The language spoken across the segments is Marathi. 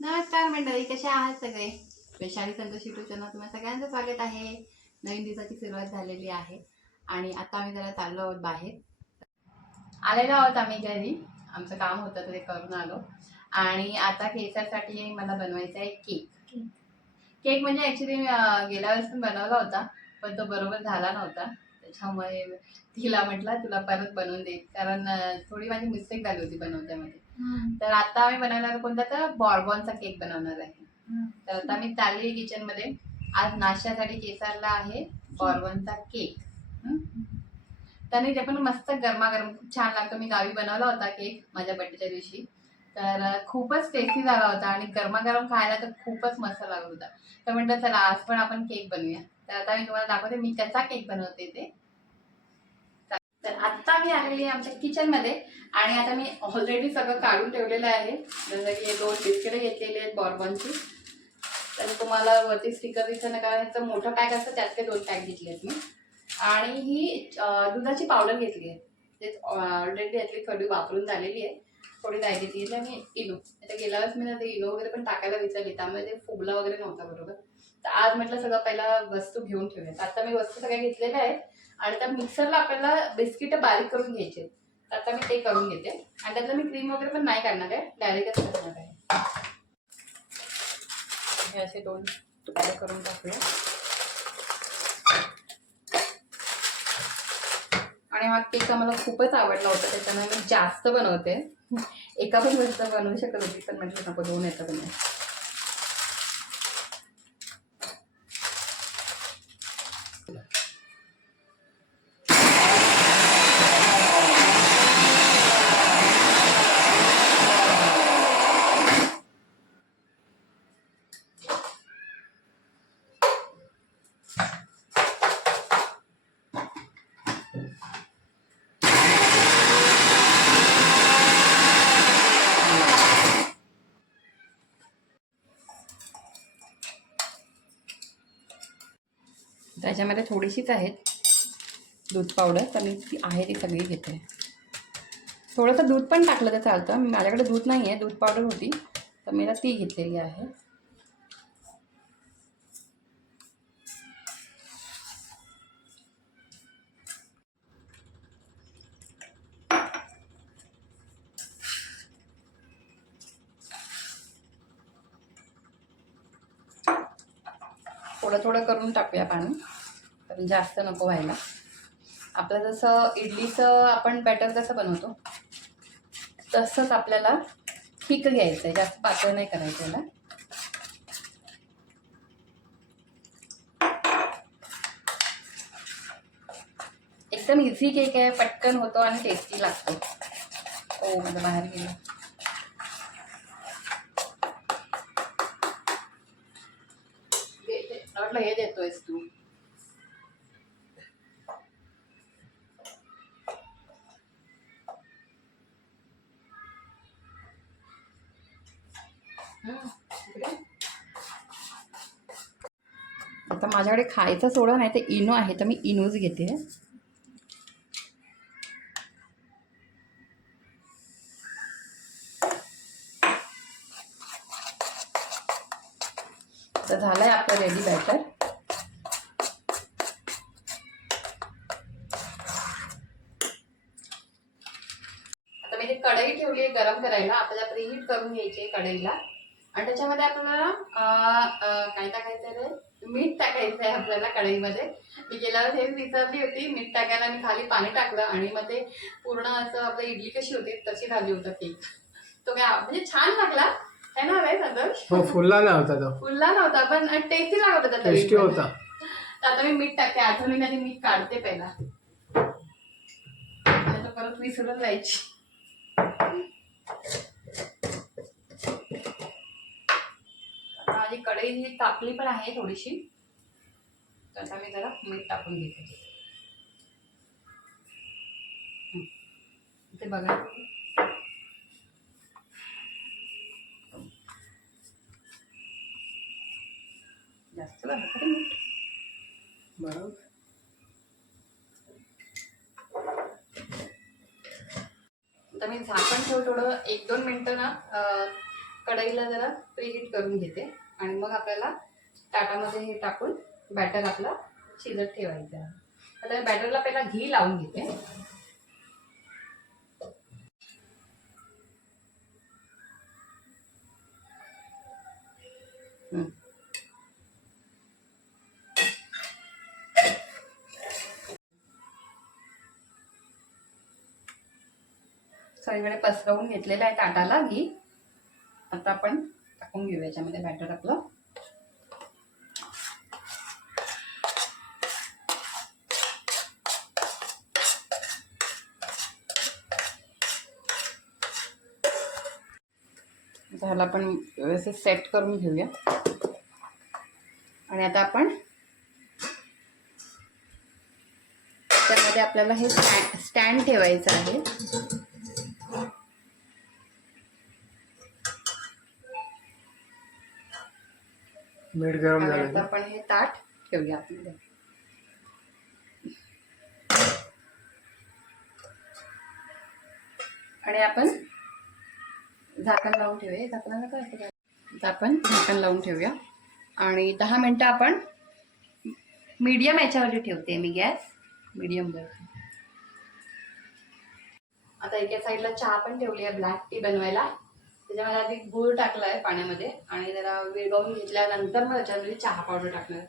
नमस्कार मंडळी कसे आहात सगळे? वैशाली संतोष युट्यूब चॅनल तुम्हाला सगळ्यांचं स्वागत आहे. नवीन दिवसाची सुरुवात झालेली आहे आणि आता आम्ही जरा चाललो आहोत बाहेर. आलेलो आहोत आम्ही घरी. आमचं काम होतं तर ते करून आलो. आणि आता केसरसाठी मला बनवायचा आहे केक. केक म्हणजे ॲक्च्युली गेल्या वेळेस पण बनवला होता पण तो बरोबर झाला नव्हता. त्याच्यामुळे तिला म्हटलं तुला परत बनवून दे. कारण थोडी माझी मिस्टेक झाली होती बनवत्यामध्ये तर आता आम्ही बनवणार कोणता तर बॉर्बॉनचा केक बनवणार आहे. तर आता मी चालली किचनमध्ये आज नाश्त्यासाठी केसरला आहे बॉर्बनचा केक? त्याने ते पण मस्त गरमागरम खूप छान लागतो. मी गावी बनवला होता केक माझ्या बर्थडेच्या दिवशी. तर खूपच टेस्टी झाला होता आणि गरमागरम खायला तर खूपच मस्त लागत होता. तर म्हटलं चला आज पण आपण केक बनवूया. तर आता मी तुम्हाला दाखवते मी कसा केक बनवते ते. तर आत्ता मी आलेली आहे आमच्या किचनमध्ये आणि आता मी ऑलरेडी सगळं काढून ठेवलेलं आहे. जसं की दोन बिस्किटं घेतलेली आहेत बॉर्बनची. तर तुम्हाला वरती स्टिकर दिसतं ना कारण ह्याचं मोठं पॅक असतं त्यातले दोन पॅक घेतले आहेत मी. आणि ही दुधाची पावडर घेतली आहे. ते ऑलरेडी यातली थोडी वापरून झालेली आहे. थोडी राहिली ती. मी इनो. आता गेल्या वेळेस मी ना ते इनो वगैरे पण टाकायला विचारली. त्यामुळे ते फुगला वगैरे नव्हता बरोबर. तर आज म्हटलं सगळं पहिला वस्तू घेऊन ठेवूयात. आता मी वस्तू सगळ्या घेतलेल्या आहेत. आणि त्या मिक्सरला आपल्याला बिस्किट बारीक करून घ्यायचे. तर आता मी ते करून घेते. आणि त्यातलं मी क्रीम वगैरे पण नाही काढणार आहे. डायरेक्टच करणार आहे. हे असे दोन तुकडे करून टाकूया. आणि हा केक आम्हाला खूपच आवडला होता. त्याच्यामुळे मी जास्त बनवते. एका पण वस्तू बनवू शकत होती पण म्हटलं नको दोन येतं पण ह्याच्यामध्ये थोडीशीच आहेत दूध पावडर तर मी ती आहे ती सगळी घेते. थोडंसं दूध पण टाकलं तर चालतं. माझ्याकडे दूध नाही आहे दूध पावडर होती. तर मी ती घेतलेली आहे. थोडं थोडं करून टाकूया पाणी. कारण जास्त नको व्हायला. आपलं जसं इडलीचं आपण बॅटर कसं बनवतो तसंच आपल्याला थिक घ्यायचं आहे जास्त पातळ नाही करायचं याला. एकदम इझी केक आहे पटकन होतो आणि टेस्टी लागतो. हो माझं बाहेर गेलं. दे- वाटलं हे देतोयस तू. आता माझ्याकडे खायचा सोडा नाही तर इनो आहे तर मी इनोच घेते. तर झालं आहे आपलं रेडी बॅटर आता मी ते कढई ठेवली आहे गरम करायला. आपल्याला प्रीहीट करून घ्यायची आहे कढईला. आणि त्याच्यामध्ये आपल्याला काय टाकायचं रे? मीठ टाकायचं आहे आपल्याला कढईमध्ये. मी गेल्या वेळेस हेच विसरली होती मीठ टाकायला मी खाली पाणी टाकलं आणि मग ते पूर्ण असं आपलं इडली कशी होती तशी झाली होता केक तो काय म्हणजे छान लागला. है ना रे संतोष हो फुलला नव्हता तो. फुलला नव्हता पण टेस्टी लागत होता टेस्टी. होता. आता मी मीठ टाकते आठवणीने आधी मीठ काढते पहिला. परत विसरून जायची आता माझी कढई ही तापली पण आहे थोडीशी. तर आता मी जरा मीठ टाकून घेते. ते बघा. जास्त बघा मीठ? बरोबर. आता मी झाकण ठेव थोडं एक दोन मिनटं ना कढईला जरा प्रीहीट करून घेते. आणि मग आपल्याला ताटामध्ये हे टाकून बॅटर आपलं शिजत ठेवायचं. आहे. आता बॅटरला पहिला घी लावून घेते. सगळीकडे पसरवून घेतलेलं आहे ताटाला घी. आता आपण टाकून घेऊ याच्यामध्ये बॅटर आपलं. झालं आपण व्यवस्थित सेट करून घेऊया. आणि आता आपण त्यामध्ये आपल्याला हे स्टँड स्टँड ठेवायचं आहे. मीठ गरम आणि झालं आता? आपण हे ताट ठेवूया आतमध्ये आणि आपण झाकण लावून ठेवूया. झाकणाला काय असतं काय? आता आपण झाकण लावून ठेवूया. आणि दहा मिनटं आपण मीडियम याच्यावरती ठेवते मी गॅस. मीडियमवर आता एका साईडला चहा पण ठेवली आहे. ब्लॅक टी बनवायला. त्याच्यामध्ये आधी गूळ टाकला आहे पाण्यामध्ये आणि जरा विरगावून घेतल्यानंतर मग त्याच्यामध्ये चहा पावडर टाकणार.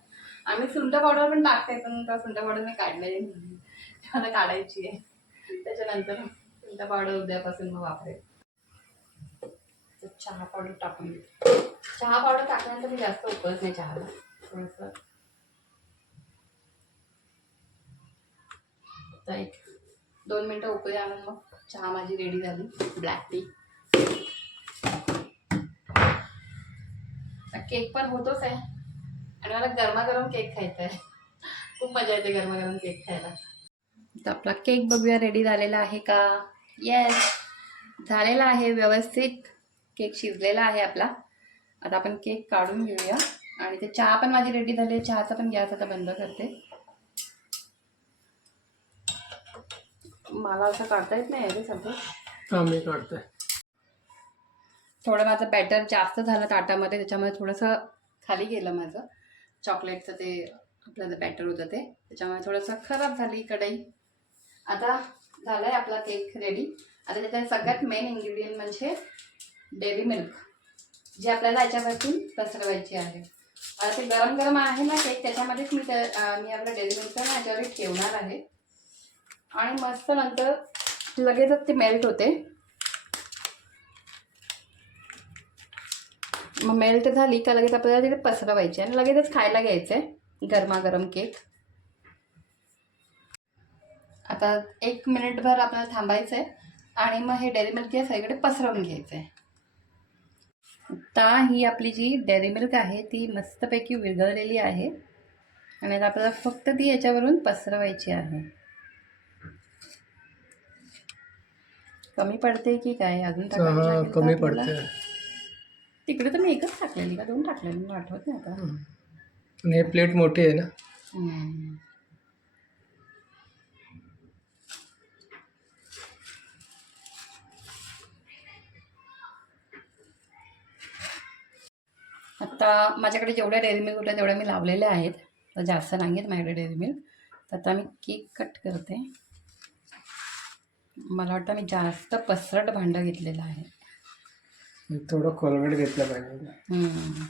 आम्ही सुंठ पावडर पण टाकते पण त्या सुंठ पावडर मी काढलेली नाही. मला काढायची आहे. त्याच्यानंतर सुंठ पावडर उद्यापासून मग वापरेल. तर चहा पावडर टाकून चहा पावडर टाकल्यानंतर मी जास्त उकळत नाही चहाला. थोडंसं. एक दोन मिनटं उकळी आणून मग चहा माझी रेडी झाली. ब्लॅक टी केक पण होतोच आहे. आणि मला गरमागरम केक खायचा आहे. खूप मजा येते गरमागरम केक खायला. तर आपला केक बघूया रेडी झालेला आहे का? येस झालेला आहे व्यवस्थित. केक शिजलेला आहे आपला. आता आपण केक काढून घेऊया. आणि ते चहा पण माझी रेडी झाली आहे. चहाचा पण गॅस आता बंद करते. मला असं काढता येत नाही रे सगळं. हा काढतोय थोडं माझं बॅटर जास्त झालं ताटामध्ये त्याच्यामध्ये थोडंसं खाली गेलं माझं. चॉकलेटचं ते आपलं बॅटर होतं ते. त्याच्यामुळे थोडंसं खराब झाली कढई. आता झालं आहे आपला केक रेडी आता त्याच्यात सगळ्यात मेन इन्ग्रेडियंट म्हणजे डेअरी मिल्क जे आपल्याला याच्यावरती पसरवायची आहे. आता ते गरम गरम आहे ना केक त्याच्यामध्येच मी त्या मी आपलं डेअरी मिल्क ना याच्यावर ठेवणार आहे. आणि मस्त नंतर लगेचच ते मेल्ट होते. मग मेल्ट झाली का लगेच आपल्याला तिथे पसरवायची आणि लगेचच खायला घ्यायचं. आहे गरमागरम केक. आता एक मिनिटभर आपल्याला थांबायचं आहे आणि मग हे डेअरी मिल्क या सगळीकडे पसरवून घ्यायचं आहे आता ही आपली जी डेअरी मिल्क आहे ती मस्तपैकी विरघळलेली आहे. आणि आता आपल्याला फक्त ती याच्यावरून पसरवायची आहे. कमी पडते की काय? अजून कमी? पडते. तिकडे तर मी एकच टाकलेली का? दोन टाकलेली मला आठवत नाही आता. हम्म. पण हे प्लेट मोठी आहे ना? हम्म. आता माझ्याकडे जेवढ्या डेअरी मिल्क होत्या तेवढ्या मी लावलेल्या आहेत. तर जास्त नाही आहेत माझ्याकडे डेअरी मिल्क तर आता मी केक कट करते. मला वाटतं मी जास्त पसरट भांडं घेतलेलं आहे. थोडं कोलगेट घेतलं पाहिजे हम्म.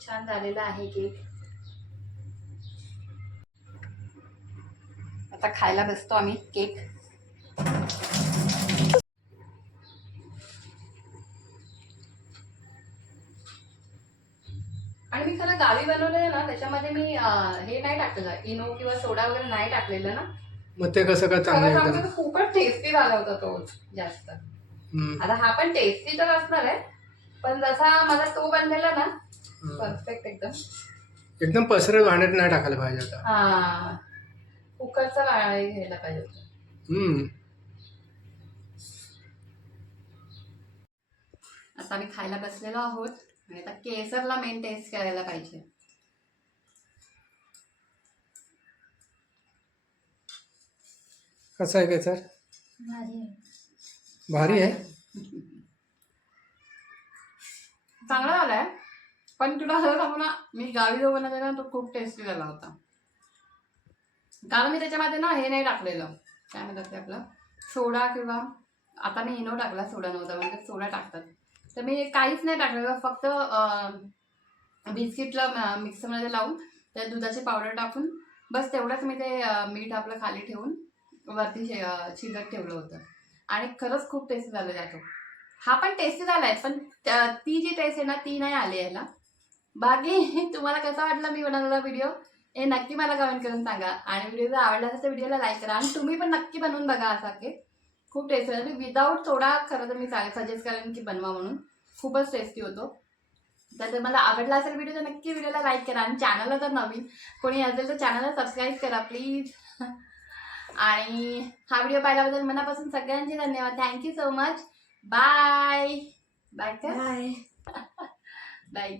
छान झालेला आहे केक खायला बसतो आम्ही केक. आणि मी खरं गावी बनवलेलं ना त्याच्यामध्ये मी हे नाही टाकलेलं इनो किंवा सोडा वगैरे नाही टाकलेलं ना. मग ते कसं काय चांगलं खूपच टेस्टी झाला होता तो जास्त. आता हा पण टेस्टी तर असणार आहे पण जसा मला तो बनलेला ना. परफेक्ट एकदम. एकदम पसरट भांड्यात नाही टाकायला पाहिजे आता. घ्यायला पाहिजे होता. आता आम्ही खायला बसलेलो आहोत आणि आता केसरला मेन टेस्ट करायला पाहिजे. कसं आहे केसर? भारी आहे. चांगला झालाय. पण तुला खरं सांगू ना मी गावी जो बनवला ना तो खूप टेस्टी झाला होता. कारण मी त्याच्यामध्ये ना हे नाही टाकलेलं. काय म्हणतात ते आपलं? सोडा किंवा आता मी इनो टाकला सोडा नव्हता म्हणजे सोडा टाकतात. तर मी काहीच नाही टाकलेलं फक्त बिस्किटला मिक्सरमध्ये लावून त्या दुधाची पावडर टाकून बस तेवढंच मी ते मीठ आपलं खाली ठेवून वरती शिजत ठेवलं होतं. आणि खरंच खूप टेस्टी झालं जातो हा पण टेस्टी झालाय पण ती जी टेस्ट आहे ना ती नाही आली याला बाकी तुम्हाला कसा वाटला मी बनवलेला व्हिडिओ हे नक्की मला कमेंट करून सांगा. आणि व्हिडिओ जर आवडला असेल तर व्हिडिओला लाईक करा. आणि तुम्ही पण नक्की बनवून बघा असा केक खूप टेस्टी आहे विदाऊट सोडा खरं तर मी सजेस्ट करेन की बनवा म्हणून. खूपच टेस्टी होतो. तर जर मला आवडला असेल व्हिडिओ तर नक्की व्हिडिओला लाईक करा. आणि चॅनलला जर नवीन कोणी असेल तर चॅनलला सबस्क्राईब करा प्लीज आणि हा व्हिडिओ पाहिल्याबद्दल मनापासून सगळ्यांचे धन्यवाद. Thank you so much bye bye bye bye